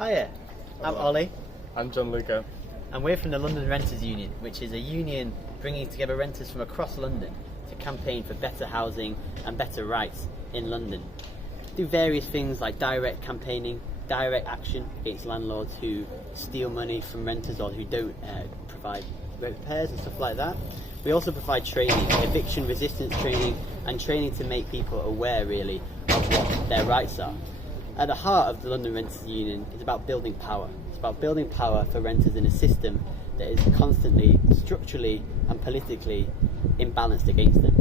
Hiya, I'm Ollie, I'm Gianluca. and we're from the London Renters Union, which is a union bringing together renters from across London to campaign for better housing and better rights in London. Do various things like direct campaigning, direct action against landlords who steal money from renters or who don't provide repairs and stuff like that. We also provide training, eviction resistance training, and training to make people aware really of what their rights are. At the heart of the London Renters Union is about building power. It's about building power for renters in a system that is constantly, structurally and politically imbalanced against them.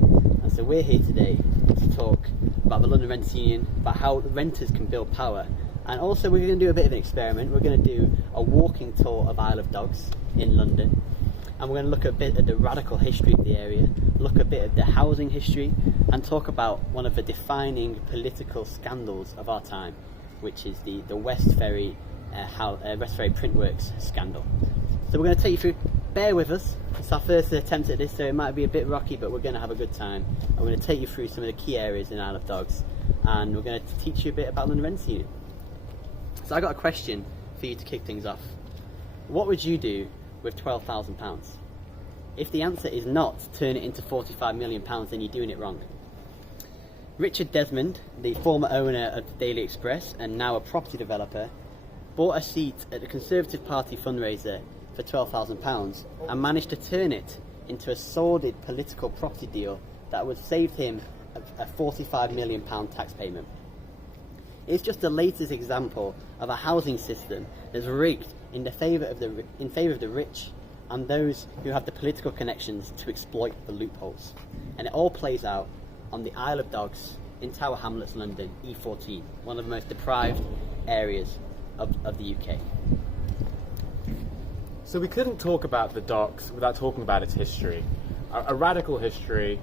And so we're here today to talk about the London Renters Union, about how renters can build power. And also we're going to do a bit of an experiment. We're going to do a walking tour of Isle of Dogs in London. And we're going to look a bit at the radical history of the area, look a bit at the housing history, and talk about one of the defining political scandals of our time, which is the West Ferry Printworks scandal. So we're going to take you through. Bear with us. It's our first attempt at this, so it might be a bit rocky, but we're going to have a good time. And we're going to take you through some of the key areas in Isle of Dogs, and we're going to teach you a bit about London Renters Union. So I got a question for you to kick things off. What would you do with £12,000? If the answer is not turn it into £45 million, then you're doing it wrong. Richard Desmond, the former owner of the Daily Express and now a property developer, bought a seat at the Conservative Party fundraiser for £12,000 and managed to turn it into a sordid political property deal that would save him a £45 million tax payment. It's just the latest example of a housing system that's rigged in favour of the rich and those who have the political connections to exploit the loopholes. And it all plays out on the Isle of Dogs in Tower Hamlets, London, E14, one of the most deprived areas of the UK. So we couldn't talk about the docks without talking about its history. A radical history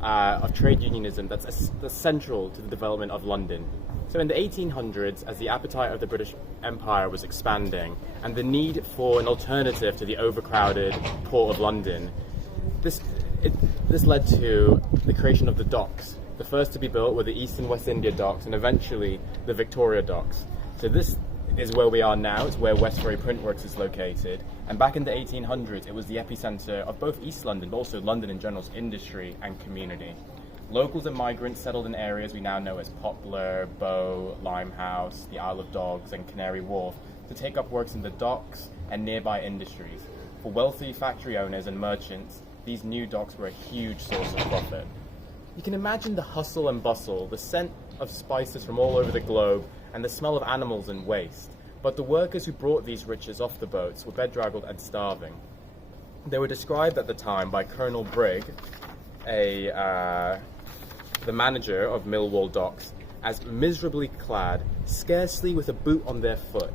of trade unionism that's central to the development of London. So in the 1800s, as the appetite of the British Empire was expanding and the need for an alternative to the overcrowded Port of London, this led to the creation of the docks. The first to be built were the East and West India docks and eventually the Victoria docks. So this is where we are now. It's where Westferry Printworks is located. And back in the 1800s, it was the epicenter of both East London, but also London in general's industry and community. Locals and migrants settled in areas we now know as Poplar, Bow, Limehouse, the Isle of Dogs and Canary Wharf to take up works in the docks and nearby industries. For wealthy factory owners and merchants, these new docks were a huge source of profit. You can imagine the hustle and bustle, the scent of spices from all over the globe, and the smell of animals and waste. But the workers who brought these riches off the boats were bedraggled and starving. They were described at the time by Colonel Brigg, the manager of Millwall Docks, as miserably clad, scarcely with a boot on their foot.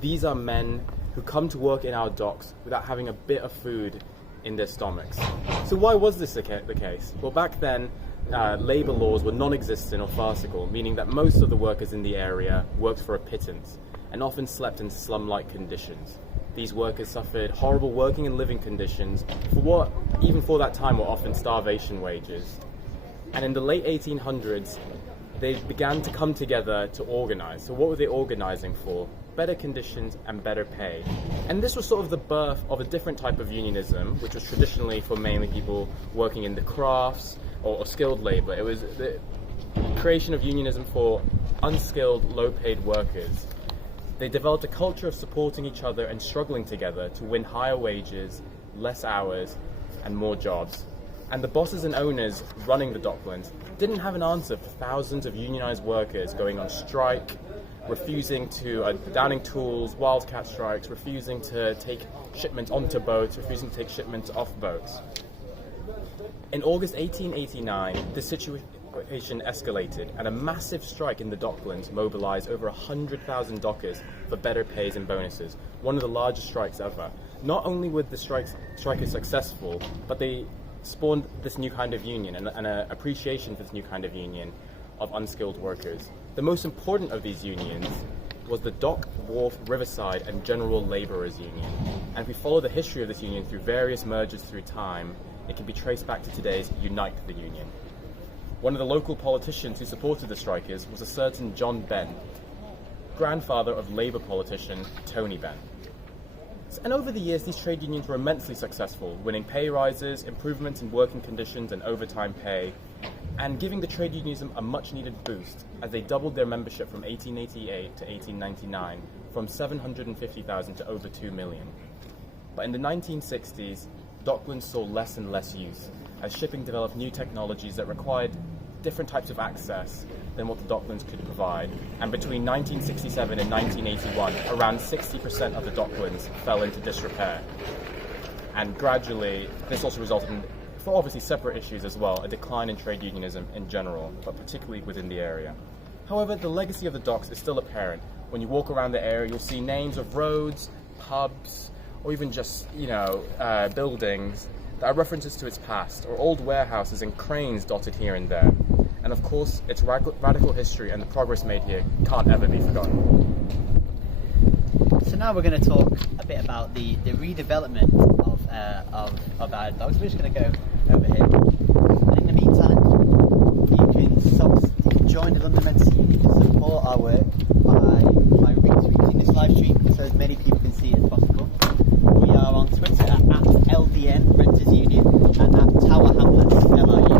These are men who come to work in our docks without having a bit of food in their stomachs. So why was this the case? Well, back then, labour laws were non-existent or farcical, meaning that most of the workers in the area worked for a pittance and often slept in slum-like conditions. These workers suffered horrible working and living conditions for what, even for that time, were often starvation wages. And in the late 1800s, they began to come together to organise. So what were they organising for? Better conditions and better pay. And this was sort of the birth of a different type of unionism, which was traditionally for mainly people working in the crafts or skilled labour. It was the creation of unionism for unskilled, low-paid workers. They developed a culture of supporting each other and struggling together to win higher wages, less hours, and more jobs. And the bosses and owners running the Docklands didn't have an answer for thousands of unionised workers going on strike, refusing to, downing tools, wildcat strikes, refusing to take shipments onto boats, refusing to take shipments off boats. In August 1889, the situation escalated and a massive strike in the Docklands mobilised over 100,000 dockers for better pays and bonuses, one of the largest strikes ever. Not only were the strikers successful, but they spawned this new kind of union and an appreciation for this new kind of union of unskilled workers. The most important of these unions was the Dock, Wharf, Riverside and General Labourers Union. And if we follow the history of this union through various mergers through time, it can be traced back to today's Unite the Union. One of the local politicians who supported the strikers was a certain John Benn. grandfather of Labour politician Tony Benn. And over the years, these trade unions were immensely successful, winning pay rises, improvements in working conditions and overtime pay, and giving the trade unionism a much-needed boost as they doubled their membership from 1888 to 1899, from 750,000 to over 2 million. But in the 1960s, Docklands saw less and less use, as shipping developed new technologies that required different types of access than what the Docklands could provide. And between 1967 and 1981, around 60% of the Docklands fell into disrepair. And gradually, this also resulted in, for obviously separate issues as well, a decline in trade unionism in general, but particularly within the area. However, the legacy of the docks is still apparent. When you walk around the area, you'll see names of roads, pubs, or even just, buildings that are references to its past, or old warehouses and cranes dotted here and there. And of course, its radical history and the progress made here can't ever be forgotten. So now we're going to talk a bit about the redevelopment of our docks. We're just going to go over here. And in the meantime, you can join the London Renters Union. You can support our work by retweeting this live stream so as many people can see it as possible. We are on Twitter at LDN Renters Union and at Tower Hamlets LRU,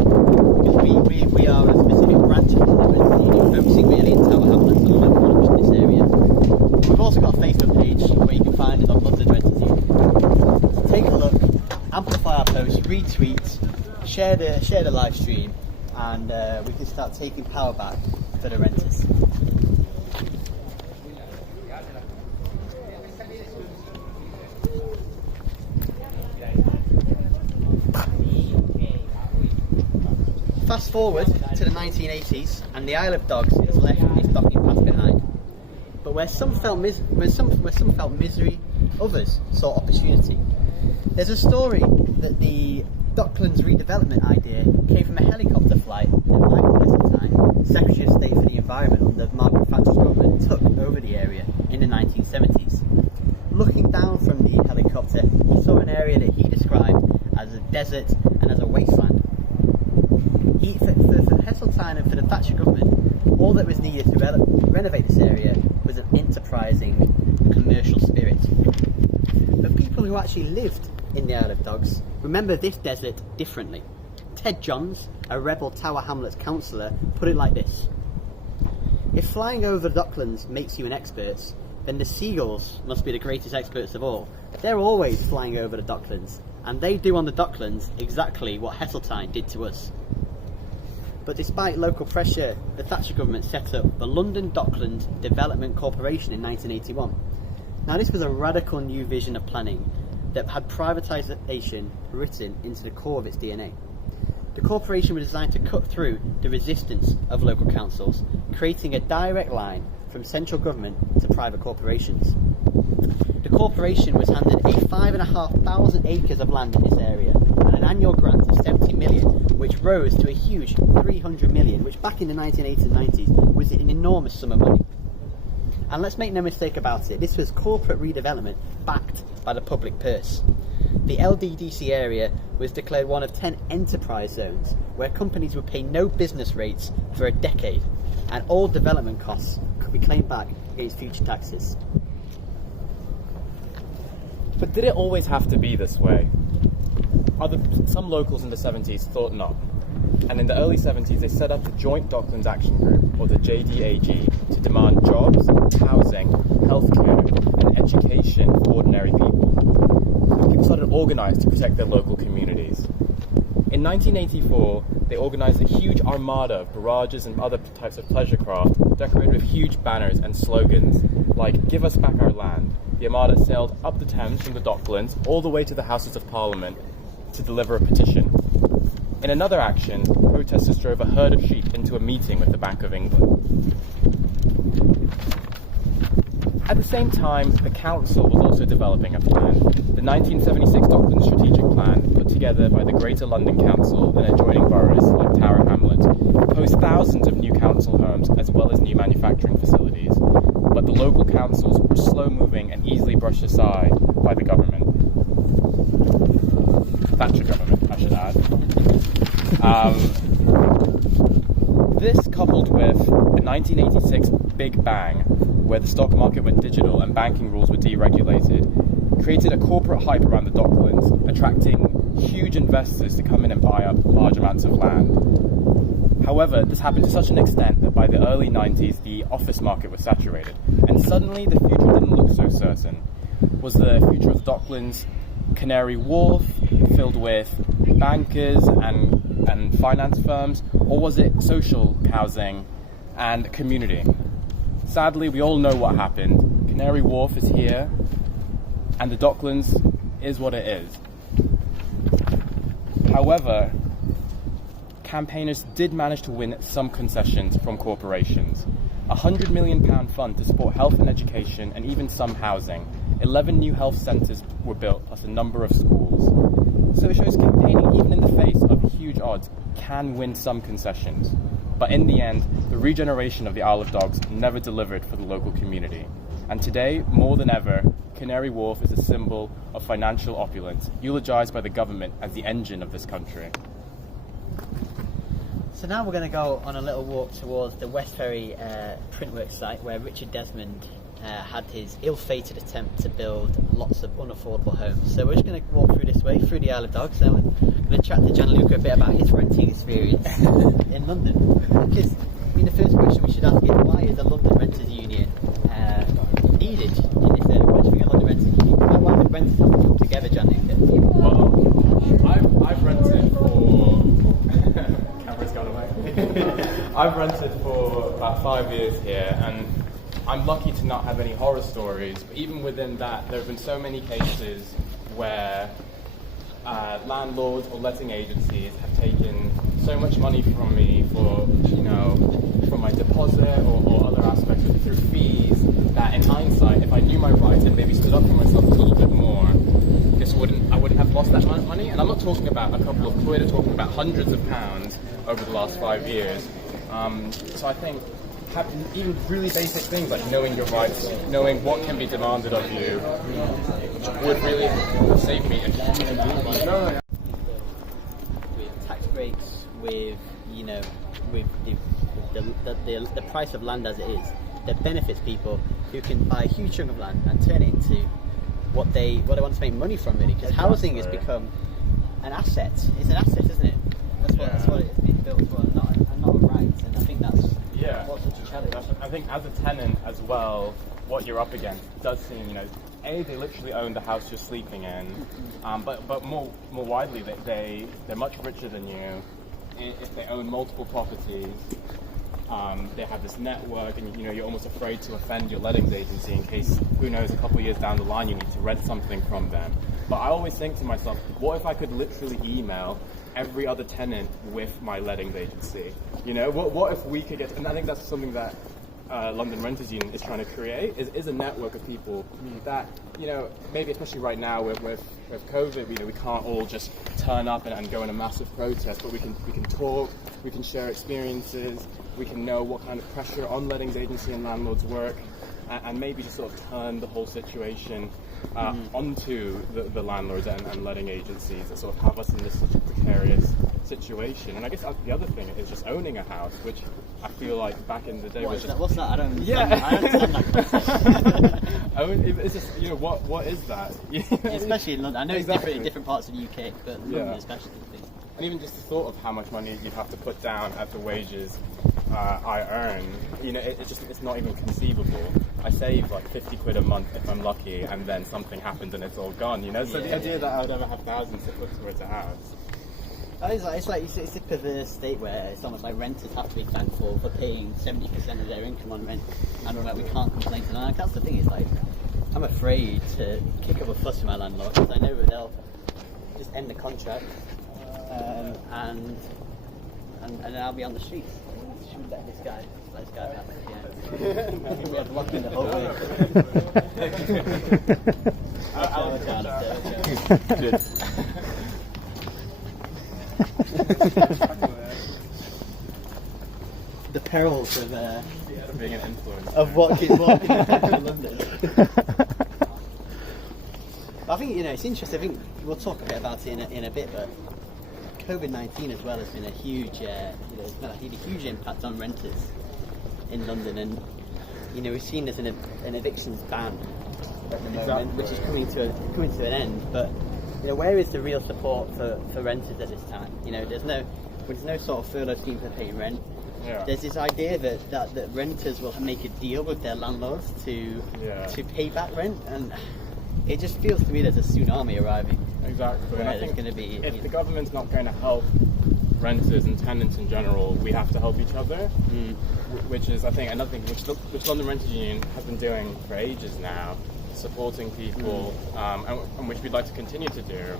because we are a specific branch of the London Renters Union, focusing really in Tower Hamlets and local launch in this area. We've also got a Facebook page where you can find it on London Renters Union. So take a look, amplify our posts, retweet, share the live stream, and we can start taking power back for the renters. Fast forward to the 1980s, and the Isle of Dogs is left its docking path behind. But where some felt misery, others saw opportunity. There's a story that the Docklands redevelopment idea came from a helicopter flight that Michael Heseltine, Secretary of State for the Environment under Margaret Thatcher's government, took over the area in the 1970s. Looking down from the helicopter, he saw an area that he described as a desert and as a wasteland. For Heseltine and for the Thatcher government, all that was needed to renovate this area was an enterprising commercial spirit. But people who actually lived in the Isle of Dogs remember this desert differently. Ted Johns, a rebel Tower Hamlets councillor, put it like this: if flying over the Docklands makes you an expert, then the seagulls must be the greatest experts of all. They're always flying over the Docklands, and they do on the Docklands exactly what Heseltine did to us. But despite local pressure, the Thatcher government set up the London Dockland Development Corporation in 1981. Now this was a radical new vision of planning that had privatisation written into the core of its DNA. The corporation was designed to cut through the resistance of local councils, creating a direct line from central government to private corporations. The corporation was handed 5,500 acres of land in this area and an annual grant of 70 million, which rose to a huge 300 million, which back in the 1980s and 90s was an enormous sum of money. And let's make no mistake about it, this was corporate redevelopment backed by the public purse. The LDDC area was declared one of 10 enterprise zones, where companies would pay no business rates for a decade, and all development costs could be claimed back against future taxes. But did it always have to be this way? Some locals in the 70s thought not. And in the early 70s, they set up the Joint Docklands Action Group, or the JDAG, to demand jobs, housing, healthcare, and education for ordinary people. And people started to organise to protect their local communities. In 1984, they organised a huge armada of barrages and other types of pleasure craft, decorated with huge banners and slogans like "Give us back our land." The armada sailed up the Thames from the Docklands all the way to the Houses of Parliament to deliver a petition. In another action, protesters drove a herd of sheep into a meeting with the Bank of England. At the same time, the council was also developing a plan. The 1976 Docklands Strategic Plan, put together by the Greater London Council and adjoining boroughs like Tower Hamlets, proposed thousands of new council homes as well as new manufacturing facilities. But the local councils were slow-moving and easily brushed aside by the government. Thatcher government, I should add. This, coupled with the 1986 Big Bang, where the stock market went digital and banking rules were deregulated, created a corporate hype around the Docklands, attracting huge investors to come in and buy up large amounts of land. However, this happened to such an extent that by the early 90s, the office market was saturated, and suddenly the future didn't look so certain. Was the future of the Docklands Canary Wharf, filled with bankers and finance firms, or was it social housing and community? Sadly, we all know what happened. Canary Wharf is here, and the Docklands is what it is. However, campaigners did manage to win some concessions from corporations. A £100 million fund to support health and education and even some housing. 11 new health centres were built, plus a number of schools. So it shows campaigning, even in the face of huge odds, can win some concessions. But in the end, the regeneration of the Isle of Dogs never delivered for the local community. And today, more than ever, Canary Wharf is a symbol of financial opulence, eulogised by the government as the engine of this country. So now we're going to go on a little walk towards the West Ferry printworks site, where Richard Desmond had his ill-fated attempt to build lots of unaffordable homes. So we're just going to walk through this way, through the Isle of Dogs, and we're going to chat to Gianluca a bit about his renting experience in London. Because, I mean, the first question we should ask is, why is a London Renters Union needed in this area? What do you think of London Renters Union? Why would renters have to come together, Gianluca? Well, I've rented for... Camera's gone away. I've rented for about 5 years here, and I'm lucky to not have any horror stories, but even within that, there have been so many cases where landlords or letting agencies have taken so much money from me for, from my deposit or other aspects through fees, that in hindsight, if I knew my rights and maybe stood up for myself a little bit more, I wouldn't have lost that amount of money. And I'm not talking about a couple of quid, I'm talking about hundreds of pounds over the last 5 years. So I think even really basic things like knowing your rights, knowing what can be demanded of you, would really save me a huge amount of money. With tax breaks, with the price of land as it is, that benefits people who can buy a huge chunk of land and turn it into what they want to make money from, really. Because housing has become an asset. It's an asset, isn't it? That's what it's been built for, and not a right. And I think that's what's such a challenge. I think as a tenant as well, what you're up against does seem, they literally own the house you're sleeping in, but more widely, they're much richer than you. If they own multiple properties, they have this network, and you're almost afraid to offend your lettings agency in case, who knows, a couple of years down the line you need to rent something from them. But I always think to myself, what if I could literally email every other tenant with my lettings agency? What if we could get, and I think that's something that London Renters Union is trying to create, is a network of people that, maybe especially right now with COVID, we can't all just turn up and go in a massive protest, but we can talk, we can share experiences, we can know what kind of pressure on lettings agency and landlords work, and maybe just sort of turn the whole situation onto the landlords and letting agencies that sort of have us in this such a precarious situation. And I guess the other thing is just owning a house, which I feel like back in the day was just... What's that? I don't understand. I don't understand that. It's just, what is that? Especially in London. I know Exactly. It's different parts of the UK, but London especially. And even just the thought of how much money you'd have to put down at the wages I earn, it's not even conceivable. I save like 50 quid a month if I'm lucky, and then something happens and it's all gone, So the idea that I would ever have thousands to put towards a house. It's a perverse state where it's almost like renters have to be thankful for paying 70% of their income on rent, and that we can't complain to them. That's the thing, it's like, I'm afraid to kick up a fuss with my landlord, because I know that they'll just end the contract, and then I'll be on the streets. Should we let this guy back? We have to lock in the whole way. Good. The perils of being an influence. Of walking in London. I think it's interesting. I think we'll talk a bit about it in a bit, but COVID-19 as well has been a huge, it's had a huge impact on renters in London, and we've seen there's an evictions ban at the moment, Exactly. which is coming to an end. But where is the real support for renters at this time? There's no sort of furlough scheme for paying rent. Yeah. There's this idea that renters will make a deal with their landlords to pay back rent, and it just feels to me there's a tsunami arriving. Exactly. And I think going to be, if the government's not going to help renters and tenants in general, we have to help each other, which is, I think, another thing which London Renters Union has been doing for ages now, supporting people, and which we'd like to continue to do.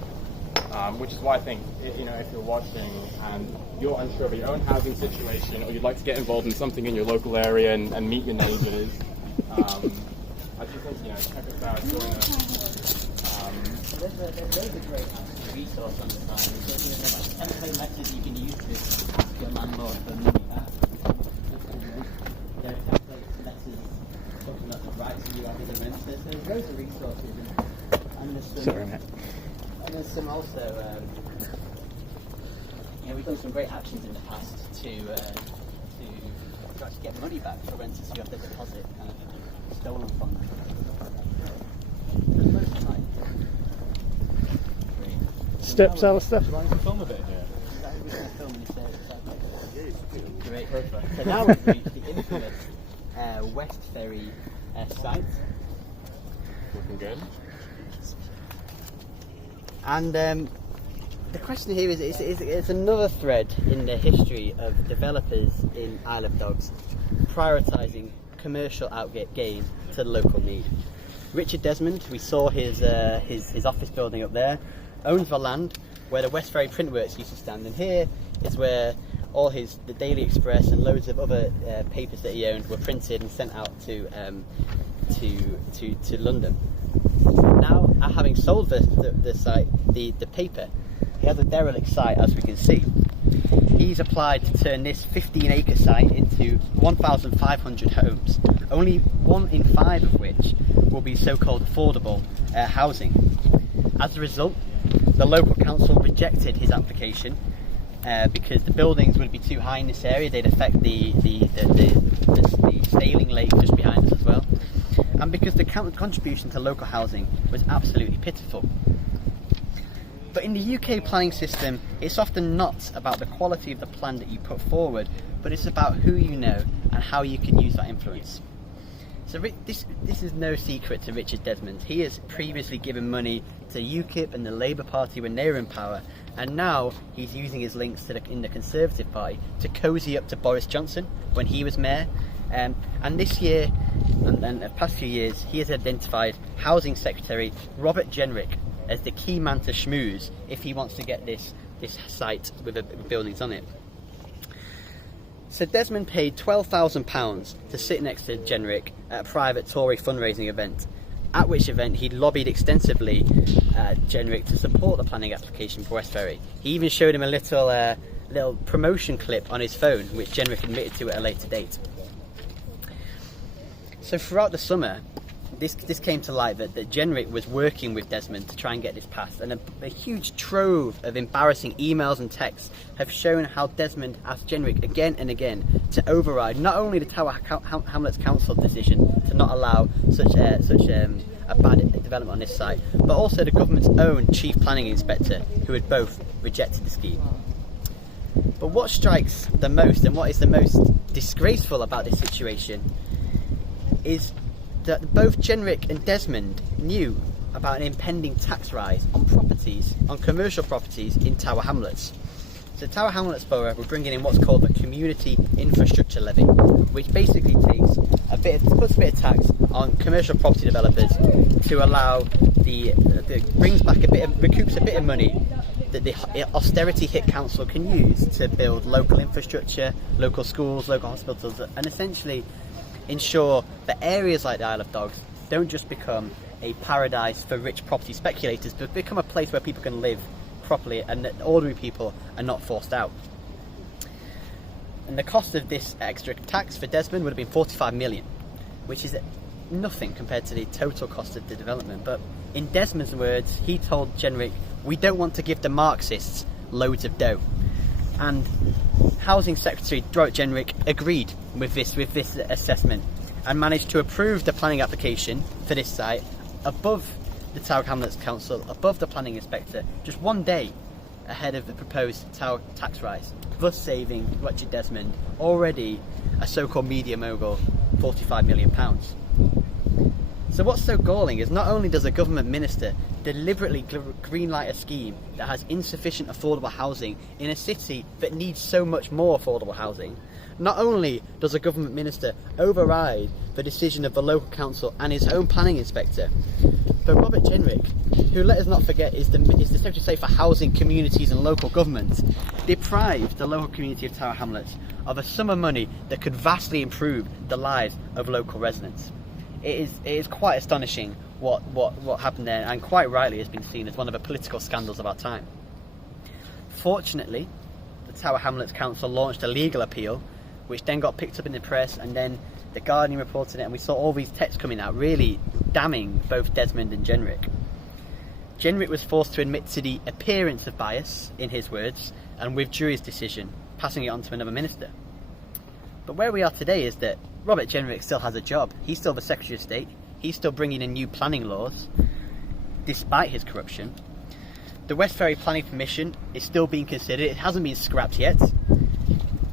Which is why I think, if you're watching and you're unsure of your own housing situation, or you'd like to get involved in something in your local area and meet your neighbours, I just think, check us out, join us. There's loads of great resource on the site. There's template letters you can use to ask your landlord for money back. There are template letters talking about the rights you have as a renter. So there's loads of resources. And there's some also, we've done some great actions in the past to actually get money back for renters who have their deposit kind of stolen from them. There's loads of Steps, Alistair. Do you want to film a bit here? Great. Perfect. So now we've reached the infamous West Ferry site. Looking good. And the question here is it's another thread in the history of developers in Isle of Dogs prioritising commercial outgain to local need. Richard Desmond, we saw his office building up there, owns the land where the West Ferry printworks used to stand, and here is where all the Daily Express and loads of other papers that he owned were printed and sent out to London. Now, having sold the site, the paper, he has a derelict site, as we can see. He's applied to turn this 15-acre site into 1,500 homes, only 1 in 5 of which will be so-called affordable housing. As a result, the local council rejected his application because the buildings would be too high in this area. They'd affect the sailing lake just behind us as well, and because the contribution to local housing was absolutely pitiful. But in the UK planning system, it's often not about the quality of the plan that you put forward, but it's about who you know and how you can use that influence. So this is no secret to Richard Desmond. He has previously given money to UKIP and the Labour Party when they were in power, and now he's using his links in the Conservative Party to cosy up to Boris Johnson when he was mayor. And this year, and the past few years, he has identified Housing Secretary Robert Jenrick as the key man to schmooze if he wants to get this site with the buildings on it. So Desmond paid £12,000 to sit next to Jenrick at a private Tory fundraising event, at which event he lobbied extensively Jenrick to support the planning application for West Ferry. He even showed him a little promotion clip on his phone, which Jenrick admitted to at a later date. So throughout the summer, this came to light that Jenrick was working with Desmond to try and get this passed, and a huge trove of embarrassing emails and texts have shown how Desmond asked Jenrick again and again to override not only the Tower Hamlets Council decision to not allow such a bad development on this site, but also the government's own chief planning inspector, who had both rejected the scheme. But what strikes the most, and what is the most disgraceful about this situation, is that both Jenrick and Desmond knew about an impending tax rise on commercial properties in Tower Hamlets. So Tower Hamlets Borough were bringing in what's called a community infrastructure levy, which basically puts a bit of tax on commercial property developers to allow recoups a bit of money that the austerity hit council can use to build local infrastructure, local schools, local hospitals, and essentially ensure that areas like the Isle of Dogs don't just become a paradise for rich property speculators, but become a place where people can live properly and that ordinary people are not forced out. And the cost of this extra tax for Desmond would have been 45 million, which is nothing compared to the total cost of the development. But in Desmond's words, he told Jenrick, "We don't want to give the Marxists loads of dough." And Housing Secretary Jenrick agreed with this assessment, and managed to approve the planning application for this site above the Tower Hamlets Council, above the planning inspector, just one day ahead of the proposed Tower tax rise, thus saving Richard Desmond, already a so-called media mogul, £45 million. So what's so galling is not only does a government minister deliberately greenlight a scheme that has insufficient affordable housing in a city that needs so much more affordable housing, not only does a government minister override the decision of the local council and his own planning inspector, but Robert Jenrick, who, let us not forget, is the Secretary of State for Housing, Communities and Local Government, deprived the local community of Tower Hamlets of a sum of money that could vastly improve the lives of local residents. It is quite astonishing what happened there, and quite rightly has been seen as one of the political scandals of our time. Fortunately, the Tower Hamlets Council launched a legal appeal, which then got picked up in the press, and then The Guardian reported it, and we saw all these texts coming out really damning both Desmond and Jenrick. Jenrick was forced to admit to the appearance of bias, in his words, and withdrew his decision, passing it on to another minister. But where we are today is that Robert Jenrick still has a job. He's still the Secretary of State. He's still bringing in new planning laws, despite his corruption. The West Ferry planning permission is still being considered. It hasn't been scrapped yet.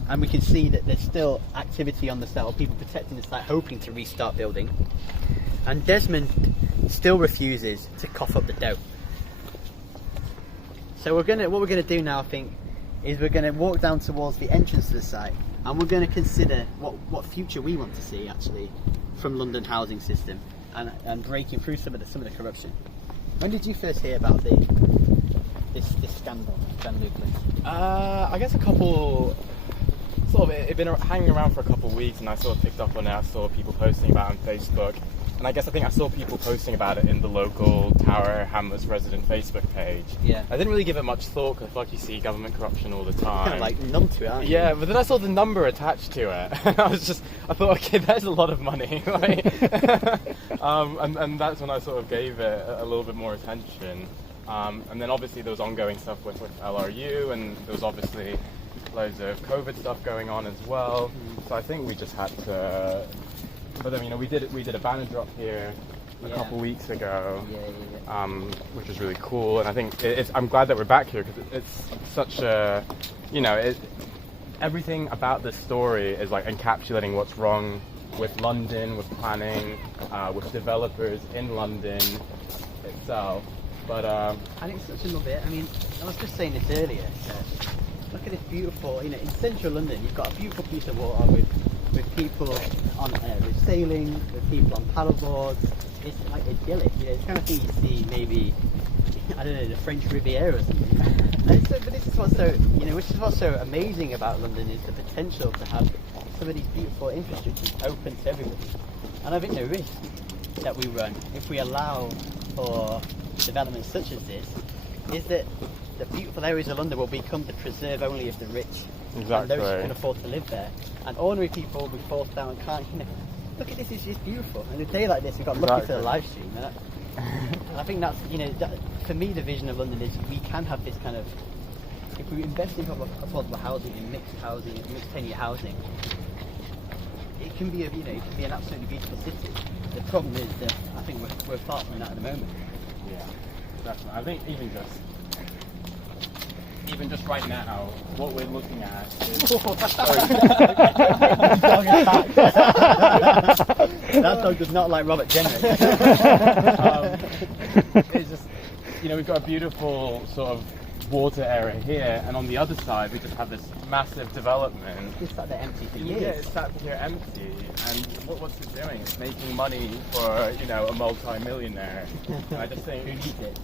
And we can see that there's still activity on the site, or people protecting the site, hoping to restart building. And Desmond still refuses to cough up the dough. So what we're gonna do now, I think, is we're gonna walk down towards the entrance to the site, and we're gonna consider what future we want to see actually from London housing system, and breaking through some of the corruption. When did you first hear about this scandal, Ben Lukelin? I guess a couple. Sort of, it'd been hanging around for a couple of weeks, and I sort of picked up on it. I saw people posting about it on Facebook, and I think I saw people posting about it in the local Tower Hamlets resident Facebook page. Yeah. I didn't really give it much thought, because I feel like you see government corruption all the time. Kind of like numb to it, aren't you? Yeah, but then I saw the number attached to it. I thought, okay, there's a lot of money. Like, and that's when I sort of gave it a little bit more attention. And then obviously there was ongoing stuff with LRU, and there was obviously loads of COVID stuff going on as well. So I think we just had to. But then, we did a banner drop here a couple weeks ago, which was really cool. And I think I'm glad that we're back here, because it's such a, everything about this story is like encapsulating what's wrong with London, with planning, with developers in London itself. But and it's such a lovely. I mean, I was just saying this earlier. Look at this beautiful. In central London, you've got a beautiful piece of water with people on with sailing, with people on paddleboards. It's like idyllic. It's the kind of thing you see maybe, I don't know, the French Riviera or something. But this is what's so, which is what's so amazing about London, is the potential to have some of these beautiful infrastructures open to everybody. And I think the risk that we run if we allow for developments such as this is that the beautiful areas of London will become the preserve only of the rich. Exactly. And those who can afford to live there. And ordinary people will be forced down and can't, look at this, it's just beautiful. And a day like this, we got lucky for the live stream. And I think that's, for me, the vision of London is we can have this kind of, if we invest in affordable housing, in mixed housing, mixed tenure housing, it can be an absolutely beautiful city. The problem is that I think we're far from that at the moment. Yeah, definitely. I think even just right now, what we're looking at is... That dog does not like Robert Jenrick. It's just, we've got a beautiful sort of water area here, and on the other side we just have this massive development. It's sat there empty for years. Yeah, it's sat here empty, and what's it doing? It's making money for, a multi-millionaire. And I just think, who needs it?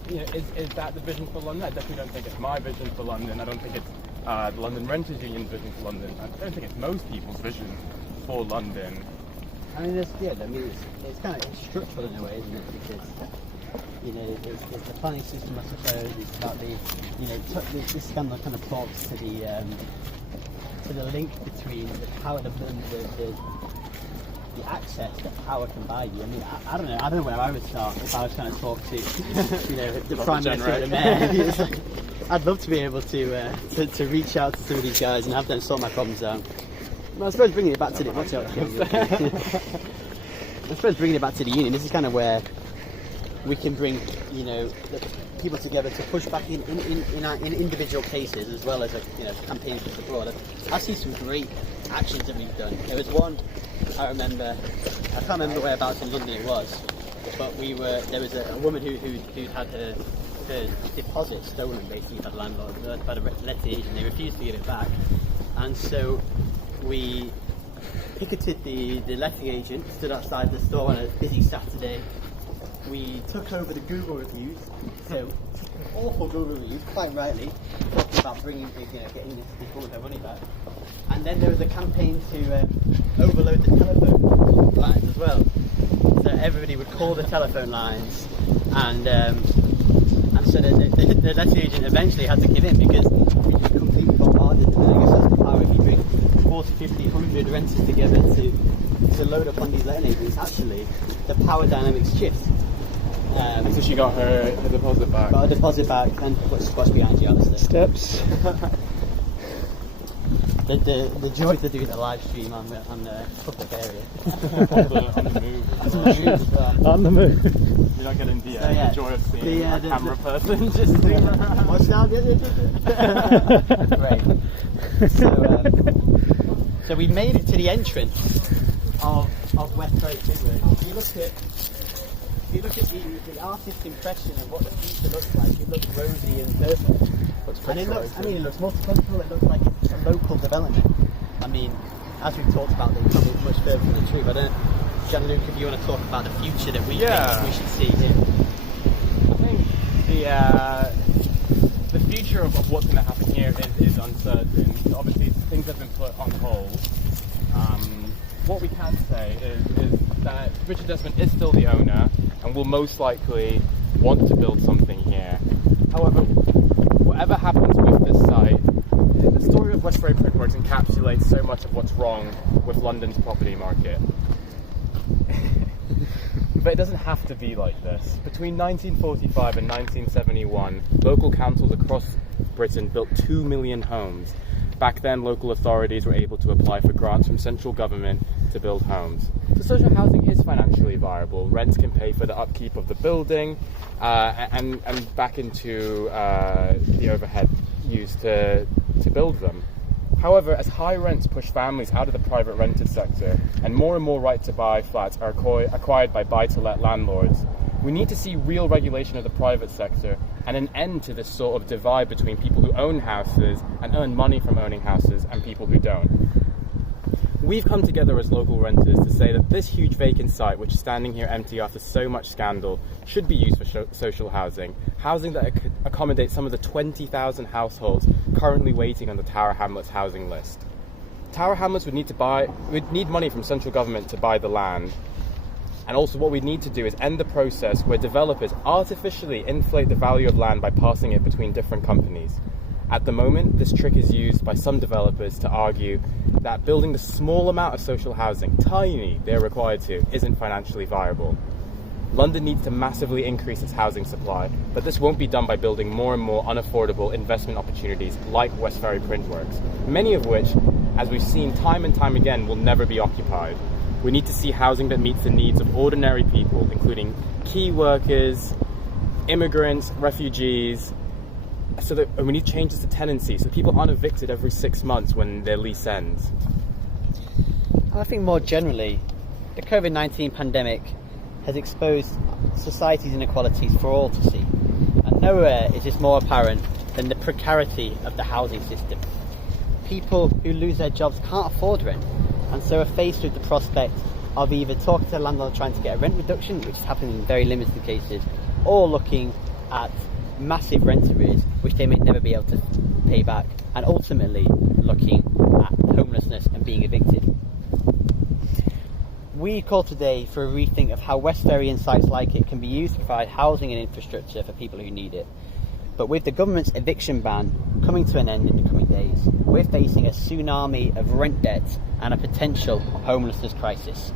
Is that the vision for London? I definitely don't think it's my vision for London. I don't think it's the London Renters Union's vision for London. I don't think it's most people's vision for London. I mean, it's kind of structural in a way, isn't it? Because it's the planning system, I suppose. It's about this scandal kind of talks to the link between the power, the access that power can buy you. I mean, I don't know where I would start if I was trying to talk to, the Prime Minister or the Mayor. I'd love to be able to reach out to some of these guys and have them sort my problems out. Well, I suppose bringing it back to the I suppose bringing it back to the union, this is kind of where we can bring, the people together to push back in individual cases as well as campaigns for abroad. I see some great actions that we've done. There was one I remember. I can't remember whereabouts in London it was, but there was a woman who had her deposit stolen basically by the landlord, by the letting agent. They refused to give it back, and so we picketed the letting agent, stood outside the store on a busy Saturday. We took over the Google reviews, so awful Google reviews, quite rightly, talking about getting these people their money back. And then there was a campaign to overload the telephone lines as well. So everybody would call the telephone lines, and so the letting agent eventually had to give in because we just completely bombarded them. And I guess that's the power if you bring 40, 50, 100 renters together to load up on these letting agents. Actually, the power dynamics shift. So she got her deposit back. Got her deposit back, and what's behind you, Alistair? Steps. The joy to do the live stream on the public area. on the move. On the move. You're not getting the joy of seeing a camera person just What's that? Great. So we made it to the entrance of West Ferry. If you look at the artist's impression of what the future looks like, it looks rosy and perfect. It looks multicultural, it looks like it's a local development. I mean, as we've talked about, it's probably much further from the truth. I don't know, Jean-Luc, if you want to talk about the future that we think we should see here. I think the future of what's going to happen here is uncertain. Obviously, things have been put on hold. What we can say is that Richard Desmond is still the owner and will most likely want to build something here. However, whatever happens with this site, the story of Westferry Brickworks encapsulates so much of what's wrong with London's property market. But it doesn't have to be like this. Between 1945 and 1971, local councils across Britain built 2 million homes. Back then, local authorities were able to apply for grants from central government to build homes. So social housing is financially viable. Rents can pay for the upkeep of the building and back into the overhead used to build them. However, as high rents push families out of the private rented sector and more right to buy flats are acquired by buy-to-let landlords, we need to see real regulation of the private sector and an end to this sort of divide between people who own houses and earn money from owning houses and people who don't. We've come together as local renters to say that this huge vacant site, which is standing here empty after so much scandal, should be used for social housing that could accommodate some of the 20,000 households currently waiting on the Tower Hamlets housing list. Tower Hamlets would need money from central government to buy the land. And also what we need to do is end the process where developers artificially inflate the value of land by passing it between different companies. At the moment, this trick is used by some developers to argue that building the small amount of social housing, tiny they're required to, isn't financially viable. London needs to massively increase its housing supply, but this won't be done by building more and more unaffordable investment opportunities like West Ferry Printworks, many of which, as we've seen time and time again, will never be occupied. We need to see housing that meets the needs of ordinary people, including key workers, immigrants, refugees, and we need changes to tenancy so people aren't evicted every 6 months when their lease ends. I think more generally, the COVID-19 pandemic has exposed society's inequalities for all to see. And nowhere is this more apparent than the precarity of the housing system. People who lose their jobs can't afford rent, and so are faced with the prospect of either talking to the landlord trying to get a rent reduction, which is happening in very limited cases, or looking at massive rent arrears, which they may never be able to pay back, and ultimately looking at homelessness and being evicted. We call today for a rethink of how West Ferry and sites like it can be used to provide housing and infrastructure for people who need it. But with the government's eviction ban coming to an end in the coming days, we're facing a tsunami of rent debt and a potential homelessness crisis.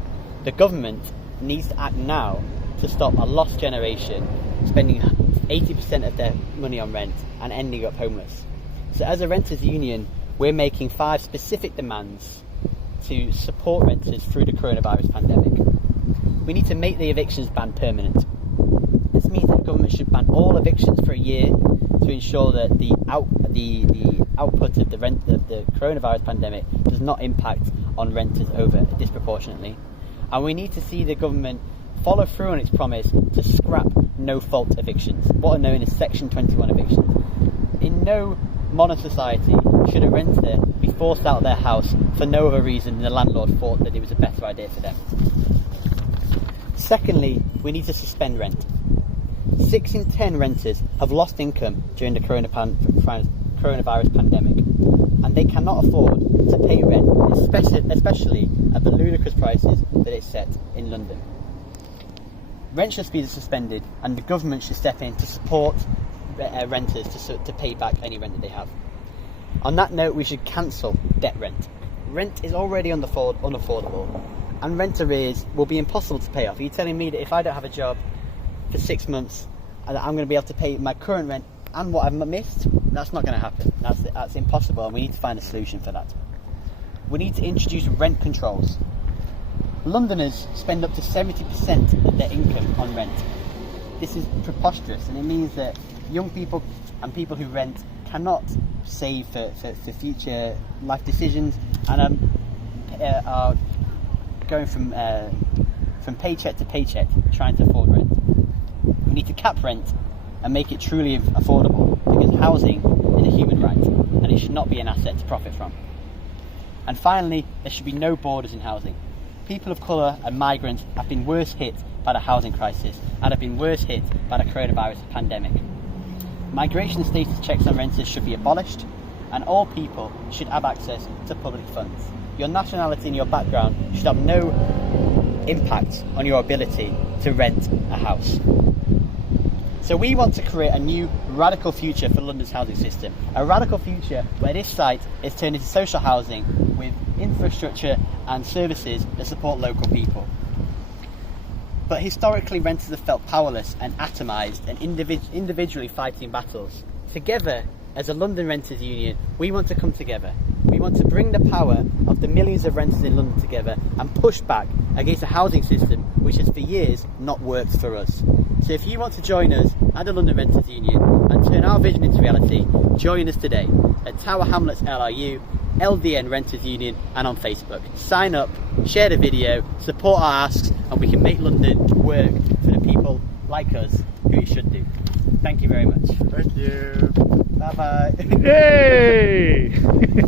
The government needs to act now to stop a lost generation spending 80% of their money on rent and ending up homeless. So as a renters union, we're making 5 specific demands to support renters through the coronavirus pandemic. we need to make the evictions ban permanent. This means that the government should ban all evictions for a year to ensure that the output of the coronavirus pandemic does not impact on renters over disproportionately. And we need to see the government follow through on its promise to scrap no-fault evictions, what are known as Section 21 evictions. In no modern society should a renter be forced out of their house for no other reason than the landlord thought that it was a better idea for them. Secondly, we need to suspend rent. 6 in 10 renters have lost income during the coronavirus pandemic, and they cannot afford to pay rent, especially at the ludicrous prices that it's set in London. Rent should be suspended, and the government should step in to support renters to pay back any rent that they have. On that note, we should cancel debt rent. Rent is already unaffordable, and rent arrears will be impossible to pay off. Are you telling me that if I don't have a job for 6 months, and I'm going to be able to pay my current rent and what I've missed? That's not going to happen. That's impossible, and we need to find a solution for that. We need to introduce rent controls. Londoners spend up to 70% of their income on rent. This is preposterous, and it means that young people and people who rent cannot save for future life decisions, and are going from paycheck to paycheck trying to afford rent. We need to cap rent and make it truly affordable, because housing is a human right and it should not be an asset to profit from. And finally, there should be no borders in housing. People of colour and migrants have been worse hit by the housing crisis and have been worse hit by the coronavirus pandemic. Migration status checks on renters should be abolished, and all people should have access to public funds. Your nationality and your background should have no impact on your ability to rent a house. So we want to create a new radical future for London's housing system. A radical future where this site is turned into social housing with infrastructure and services that support local people. But historically, renters have felt powerless and atomised and individually fighting battles. Together, as a London Renters Union, we want to come together. We want to bring the power of the millions of renters in London together and push back against a housing system which has for years not worked for us. So if you want to join us at the London Renters Union and turn our vision into reality, join us today at Tower Hamlets LRU, LDN Renters Union, and on Facebook. Sign up, share the video, support our asks, and we can make London work for the people like us who it should do. Thank you very much. Thank you. Bye bye. Yay!